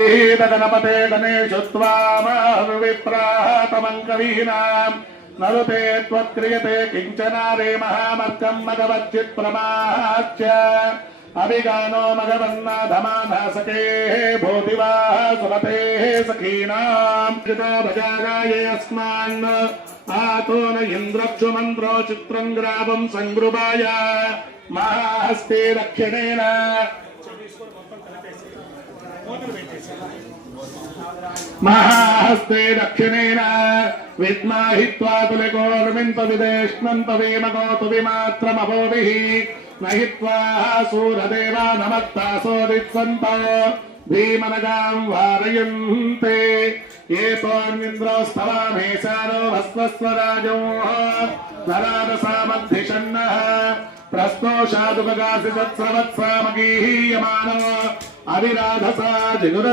गणपते गणेशु त्वामविप्रातमं कवीनाम् नरुते त्वत्क्रियते किञ्चनारे महामर्कं मगवच्चित्प्रमाच्च अभिगानो मगवन्नाधमानासके भूतिवाः सुमतेः सखीनाम् भजागाये अस्मान् आतो न इन्द्रक्षु मन्त्रो चित्रं ग्रावं सङ्गृभाय महाहस्ते दक्षिणेन महाहस्ते दक्षिणेन विद्माहित्वा तुलिकोर्मिन्त विदेष्णन्त वीमगोतु विमात्रमभोभिः नहित्वा सूरदेवा नमत्तासोदित्सन्त भीमनगां वारयन्ते ये तोर्निन्द्रोस्तवामेशानो भस्वस्वराजो नरादसामद्धिषन्नः प्रस्तोषादुपगासि तत्स्रवत्सामगीहीयमानो अविराधसा जिनुर